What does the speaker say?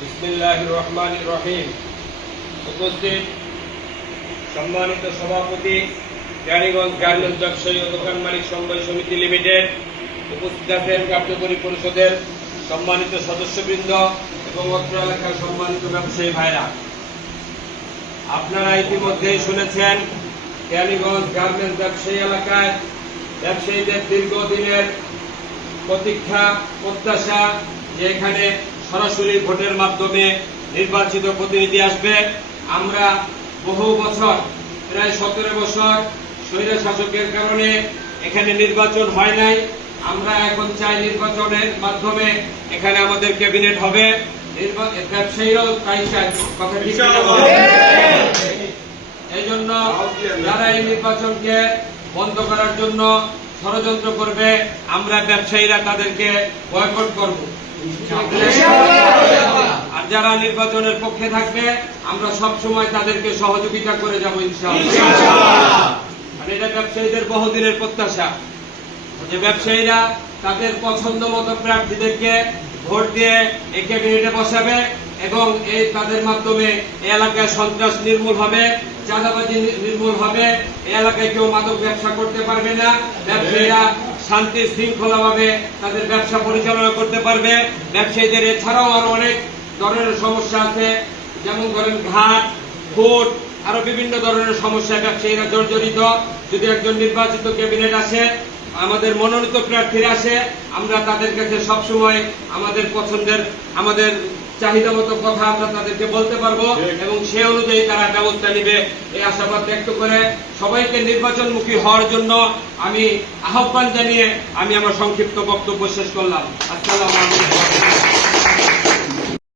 বিসমিল্লাহির রহমানির রহিম। উপস্থিত সম্মানিত সভাপতি, কেরানীগঞ্জ গার্মেন্টস ব্যবসায়ী ও দোকান মালিক সমবায় সমিতি লিমিটেড, উপস্থিত আছেন কার্যকরী পরিষদের সম্মানিত সদস্যবৃন্দ এবং অত্র এলাকার সম্মানিত ব্যবসায়ী ভাইরা। আপনারা ইতিমধ্যেই শুনেছেন কেরানীগঞ্জ গার্মেন্টস ব্যবসায়ী এলাকায় ব্যবসায়ীদের দীর্ঘদিনের প্রতীক্ষা প্রত্যাশা যে এখানে সরাসরি ভোটের মাধ্যমে নির্বাচিত প্রতিনিধি আসবে। আমরা বহু বছর, প্রায় 17 বছর স্বৈর শাসকের কারণে এখানে নির্বাচন হয় নাই। আমরা এখন চাই নির্বাচনের মাধ্যমে এখানে আমাদের ক্যাবিনেট হবে। ব্যবসায়ীরাও তাই চাই, কথা ঠিক না? এই জন্য যারা এই নির্বাচনকে বন্ধ করার জন্য ষড়যন্ত্র করবে, আমরা ব্যবসায়ীরা তাদেরকে বয়কট করব। আর যারা নির্বাচনের পক্ষে থাকবে, আমরা সব সময় তাদেরকে সহযোগিতা করে যাব ইনশাআল্লাহ। আর এটা ব্যবসায়ীদের বহুদিনের প্রত্যাশা যে ব্যবসায়ীরা তাদের পছন্দ মতো প্রার্থীদেরকে ভোট দিয়ে এই ক্যাবিনেটে বসাবে এবং এই তাদের মাধ্যমে এই এলাকায় সন্ত্রাস নির্মূল হবে, চাঁদাবাজি নির্মূল হবে, এই এলাকায় কেউ মাদক ব্যবসা করতে পারবে না। ব্যবসায়ীরা শান্তি শৃঙ্খলা ভাবে তাদের ব্যবসা পরিচালনা করতে পারবে। ব্যবসায়ীদের এছাড়াও আরো অনেক ধরনের সমস্যা আছে, যেমন ধরেন ঘাট, ফুট, আরো বিভিন্ন ধরনের সমস্যা ব্যবসায়ীরা জর্জরিত। যদি একজন নির্বাচিত ক্যাবিনেট আসে, আমাদের মনোনীত প্রার্থীরা আসে, আমরা তাদের কাছে সবসময় আমাদের পছন্দের, আমাদের চাহিদা মতো কথা আমরা তাদেরকে বলতে পারবো এবং সে অনুযায়ী তারা ব্যবস্থা নিবে, এই আশাবাদ ব্যক্ত করে সবাইকে নির্বাচনমুখী হওয়ার জন্য আমি আহ্বান জানিয়ে আমি আমার সংক্ষিপ্ত বক্তব্য শেষ করলাম। আসসালামু আলাইকুম।